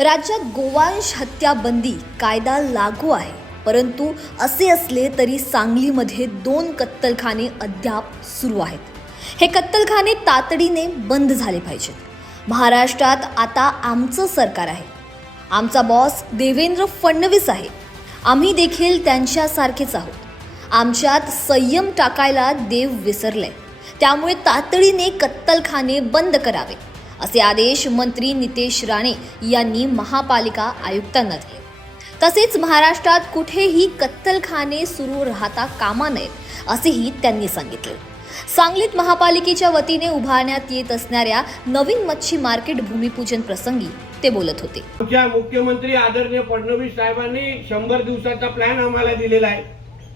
राज्यात गोवांश हत्या बंदी कायदा लागू आहे. परंतु असे असले तरी सांगलीमध्ये दोन कत्तलखाने अद्याप सुरू आहेत. हे कत्तलखाने तातडीने बंद झाले पाहिजेत. महाराष्ट्रात आता आमचं सरकार आहे. आमचा बॉस देवेंद्र फडणवीस आहे. आम्ही देखील त्यांच्यासारखेच आहोत. आमच्यात संयम टाकायला देव विसरले त्यामुळे तातडीने कत्तलखाने बंद करावे. असे आदेश मंत्री नितेश राणे यांनी महापालिका आयुक्तांना दिले. तसेच महाराष्ट्रात कुठेही कत्तलखाने सुरू राहता कामा नयेत असेही त्यांनी सांगितले. सांगलीत महापालिकेच्या वतीने उभारण्यात येत असणाऱ्या नवीन मच्छी मार्केट भूमिपूजन प्रसंगी ते बोलत होते. आमच्या मुख्यमंत्री आदरणीय फडणवीस साहेबांनी शंभर दिवसाचा प्लॅन आम्हाला दिलेला आहे.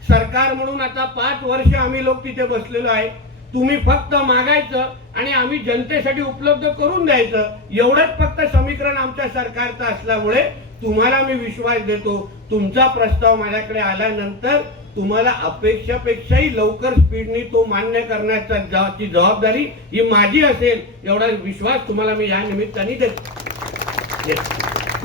सरकार म्हणून आता पाच वर्ष आम्ही लोक तिथे बसलेलो आहे. तुम्ही फक्त मागायचं आणि आम्ही जनतेसाठी उपलब्ध करून द्यायचं. एवढंच फक्त समीकरण आमच्या सरकारचं असल्यामुळे तुम्हाला मी विश्वास देतो. तुमचा प्रस्ताव माझ्याकडे आल्यानंतर तुम्हाला अपेक्षापेक्षाही लवकर स्पीडनी तो मान्य करण्याचा जा- ची जबाबदारी ही माझी असेल एवढा विश्वास तुम्हाला मी या निमित्ताने देतो.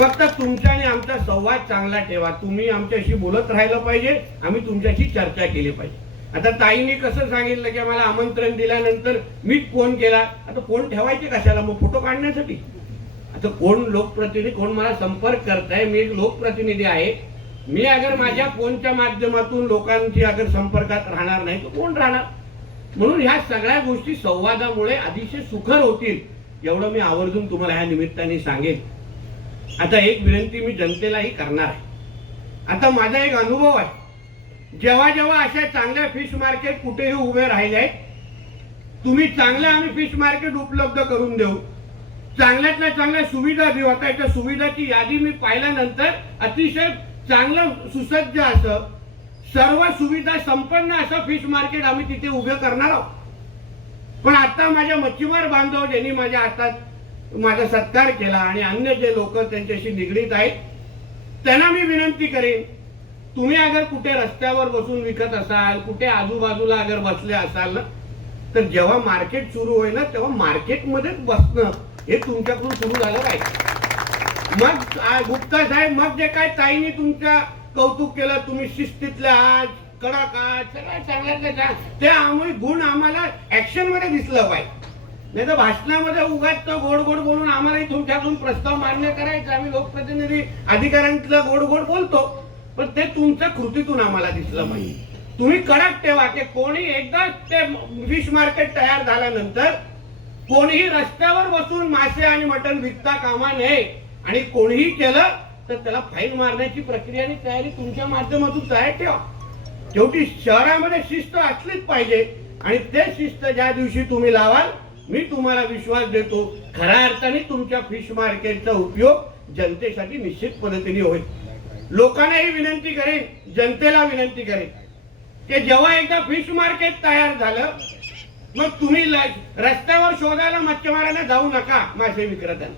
फक्त तुमचा आणि आमचा संवाद चांगला ठेवा. तुम्ही आमच्याशी बोलत राहिलं पाहिजे. आम्ही तुमच्याशी चर्चा केली पाहिजे. आता ताईने कसं सांगितलं की मला आमंत्रण दिल्यानंतर मीच फोन केला. आता फोन ठेवायचे कशाला? मग फोटो काढण्यासाठी. आता कोण लोकप्रतिनिधी कोण मला संपर्क करताय? मी एक लोकप्रतिनिधी आहे. मी अगर माझ्या फोनच्या माध्यमातून लोकांची अगर संपर्कात राहणार नाही तर कोण राहणार? म्हणून ह्या सगळ्या गोष्टी संवादामुळे अतिशय सुखर होतील एवढं मी आवर्जून तुम्हाला ह्या निमित्ताने सांगेन. आता एक विनंती मी जनतेलाही करणार आहे. आता माझा एक अनुभव आहे. जेव्हा जेव्हा अशा चांगल्या फिश मार्केट कुठेही उभे राहिले आहेत तुम्ही चांगलं आम्ही फिश मार्केट उपलब्ध करून देऊ. चांगल्यातल्या चांगल्या सुविधा देऊ. आता याच्या सुविधाची यादी मी पाहिल्यानंतर अतिशय चांगलं सुसज्ज असं सर्व सुविधा संपन्न असं फिश मार्केट आम्ही तिथे उभे करणार आहोत. पण आता माझ्या मच्छीमार बांधव ज्यांनी माझ्या हातात माझा सत्कार केला आणि अन्य जे लोक त्यांच्याशी निगडीत आहेत त्यांना मी विनंती करेन तुम्ही अगर कुठे रस्त्यावर बसून विकत असाल कुठे आजूबाजूला अगर बसले असाल ना तर जेव्हा मार्केट सुरू होईल ना तेव्हा मार्केटमध्येच बसणं हे तुमच्याकडून सुरू झालं पाहिजे. मग गुप्ता साहेब मग जे काय ताईने तुमच्या कौतुक केलं तुम्ही शिस्तीतल्या आहात कडक आहात सगळ्या चांगल्या ते आम्ही गुण आम्हाला ऍक्शनमध्ये दिसलं पाहिजे. नाही तर भाषणामध्ये उगाच तर गोड गोड बोलून आम्हालाही तुमच्याकडून प्रस्ताव मान्य करायचा. आम्ही लोकप्रतिनिधी अधिकाऱ्यांतलं गोड गोड बोलतो. पण ते तुमच्या कृतीतून आम्हाला दिसलं पाहिजे. तुम्ही कडक ठेवा की कोणी एकदा ते फिश मार्केट तयार झाल्यानंतर कोणीही रस्त्यावर बसून मासे आणि मटण विकता कामा नये आणि कोणीही केलं तर त्याला फाईन मारण्याची प्रक्रिया आणि तयारी तुमच्या माध्यमातून तयार ठेवा. शेवटी शहरामध्ये शिस्त असलीच पाहिजे आणि ते शिस्त ज्या दिवशी तुम्ही लावाल मी तुम्हाला विश्वास देतो खऱ्या अर्थाने तुमच्या फिश मार्केटचा उपयोग जनतेसाठी निश्चित पद्धतीने होईल. लोकांनाही विनंती करेन जनतेला विनंती करेन की जेव्हा एकदा फिश मार्केट तयार झालं मग तुम्ही रस्त्यावर शोधायला मच्छीमारांना जाऊ नका मासे विक्रेत्यांना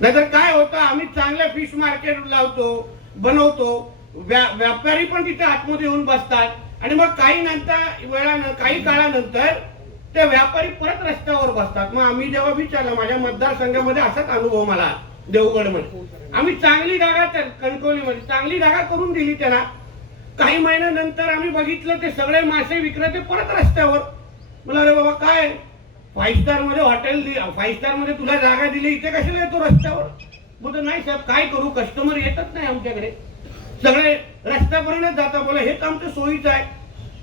नाहीतर काय होतं आम्ही चांगल्या फिश मार्केट लावतो बनवतो व्या- व्यापारी पण तिथे आतमध्ये येऊन बसतात. आणि मग काही नंतर वेळानं काही काळानंतर ते व्यापारी परत रस्त्यावर बसतात. मग आम्ही जेव्हा विचारलं माझ्या मतदारसंघामध्ये असाच अनुभव मला देवगडमध्ये आम्ही चांगली जागा त्या- कणकवलीमध्ये चांगली जागा करून दिली त्यांना. काही महिन्यानंतर आम्ही बघितलं ते सगळे मासे विक्रेते परत रस्त्यावर. मला अरे बाबा काय? फाईव्ह स्टारमध्ये हॉटेल फाईव्ह स्टारमध्ये तुला जागा दिली इथे कशाला येतो रस्त्यावर? बोलतो नाही साहेब काय करू? कस्टमर येतच नाही आमच्याकडे. सगळे रस्त्यापर्यंत जाता बोला हेच आमचं सोयीचं आहे.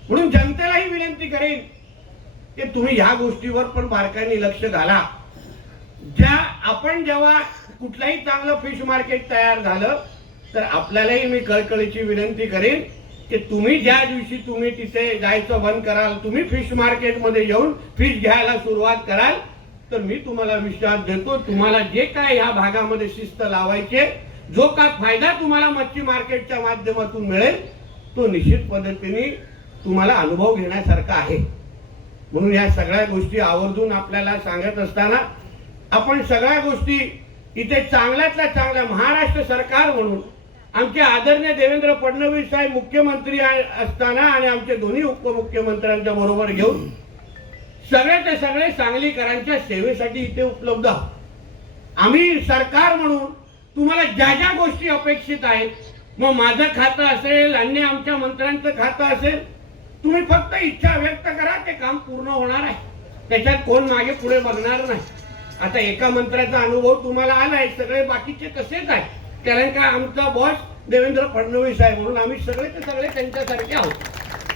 म्हणून जनतेलाही विनंती करेन की तुम्ही ह्या गोष्टीवर पण बारकाईने लक्ष घाला. ज्या आपण जेव्हा कुठलाही चांगलं फिश मार्केट तयार झालं तर आपल्यालाही मी कळकळीची विनंती करेन की तुम्ही ज्या दिवशी तुम्ही तिथे जायचं बंद कराल तुम्ही फिश मार्केटमध्ये येऊन फिश घ्यायला सुरुवात कराल तर मी तुम्हाला विश्वास देतो तुम्हाला जे काय ह्या भागामध्ये शिस्त लावायचे जो काय फायदा तुम्हाला मच्छी मार्केटच्या माध्यमातून मिळेल तो निश्चित पद्धतीने तुम्हाला अनुभव घेण्यासारखा आहे. म्हणून या सगळ्या गोष्टी आवर्जून आपल्याला सांगत असताना आपण सगळ्या गोष्टी इथे चांगल्यातल्या चांगल्या महाराष्ट्र सरकार म्हणून आमचे आदरणीय देवेंद्र फडणवीस साहेब मुख्यमंत्री असताना आणि आमचे दोन्ही उपमुख्यमंत्र्यांच्या बरोबर घेऊन सगळे ते सगळे सांगलीकरांच्या सेवेसाठी इथे उपलब्ध आहोत. आम्ही सरकार म्हणून तुम्हाला ज्या ज्या गोष्टी अपेक्षित आहेत मग माझं खातं असेल अन्य आमच्या मंत्र्यांचं खातं असेल तुम्ही फक्त इच्छा व्यक्त करा ते काम पूर्ण होणार आहे. त्याच्यात कोण मागे पुढे बघणार नाही. आता एका मंत्र्याचा अनुभव तुम्हाला आलाय सगळे बाकीचे तसेच आहे कारण का आमचा बॉस देवेंद्र फडणवीस आहे म्हणून आम्ही सगळे ते सगळे त्यांच्यासारखे आहोत.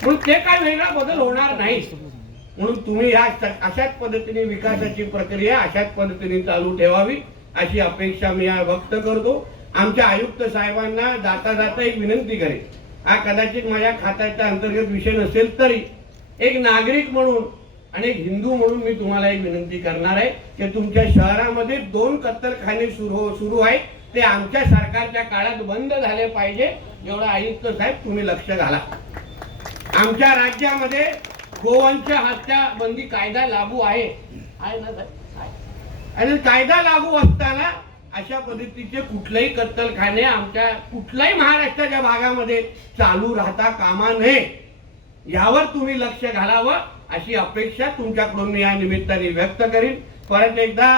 म्हणून ते काय वेगळा बदल होणार नाही. म्हणून तुम्ही ह्या अशाच पद्धतीने विकासाची प्रक्रिया अशाच पद्धतीने चालू ठेवावी अशी अपेक्षा मी व्यक्त करतो. आमच्या आयुक्त साहेबांना जाता जाता एक विनंती करेन. हा कदाचित माझ्या खात्याच्या अंतर्गत विषय नसेल तरी एक नागरिक म्हणून आणि हिंदू म्हणून मी तुम्हाला एक विनंती करणार आहे की तुमच्या शहरामध्ये दोन कत्तलखाने सुरू हो- सुरू आहेत. ते आमच्या सरकारच्या काळात बंद झाले पाहिजे एवढा आयुक्त साहेब तुम्ही लक्ष घाला. आमच्या राज्यामध्ये गोवंश हत्या बंदी कायदा लागू आहे. आहे. आणि कायदा लागू असताना अशा पद्धतीचे कुठलेही कत्तलखाने आमच्या कुठल्याही महाराष्ट्राच्या भागामध्ये चालू राहता कामा नये. यावर तुम्ही लक्ष घालावं. अशी अपेक्षा तुमच्याकडून मी या निमित्ताने व्यक्त करीन. परत एकदा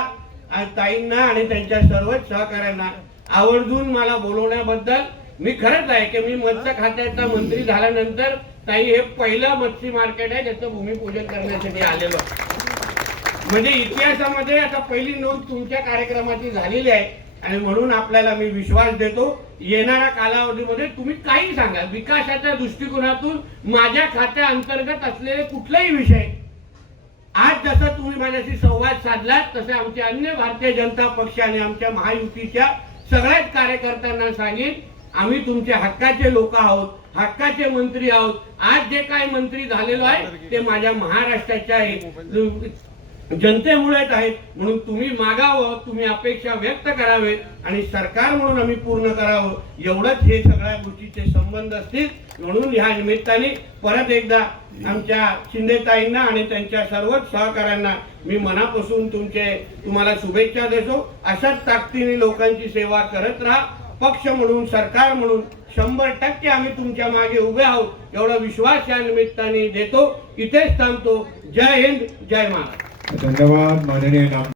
ताईंना आणि त्यांच्या सर्व सहकाऱ्यांना आवर्जून मला बोलवण्याबद्दल मी खरंच आहे की मी मत्स्य खात्याचा मंत्री झाल्यानंतर ताई हे पहिलं मच्छी मार्केट आहे ज्याचं भूमिपूजन करण्यासाठी आलेलो म्हणजे इतिहासामध्ये आता पहिली नोंद तुमच्या कार्यक्रमाची झालेली आहे. आणि म्हणून आपल्याला मी विश्वास देतो येणाऱ्या कालावधीमध्ये तुम्ही काही सांगा. विकासाच्या दृष्टिकोनातून माझ्या खात्या अंतर्गत असलेले कुठलेही विषय आज जसं तुम्ही माझ्याशी संवाद साधलात तसे आमचे अन्य भारतीय जनता पक्ष आणि आमच्या महायुतीच्या सगळ्याच कार्यकर्त्यांना सांगेन आम्ही तुमचे हक्काचे लोक आहोत हक्काचे मंत्री आहोत. आज जे काही मंत्री झालेलो आहे ते माझ्या महाराष्ट्राच्या जनतेमुळेच आहेत म्हणून तुम्ही मागावं तुम्ही अपेक्षा व्यक्त करावे आणि सरकार म्हणून आम्ही पूर्ण करावं. एवढंच हे सगळ्या गोष्टीचे संबंध असतील म्हणून ह्या निमित्ताने परत एकदा आमच्या शिंदेताईंना आणि त्यांच्या सर्वच सहकाऱ्यांना मी मनापासून तुमचे तुम्हाला शुभेच्छा देतो. अशाच ताकदीने लोकांची सेवा करत राहा. पक्ष म्हणून सरकार म्हणून शंभर टक्के आम्ही तुमच्या मागे उभे आहोत. एवढा विश्वास या निमित्ताने देतो. इथेच थांबतो. जय हिंद जय महाराष्ट्र. धन्यवाद माननीय नाम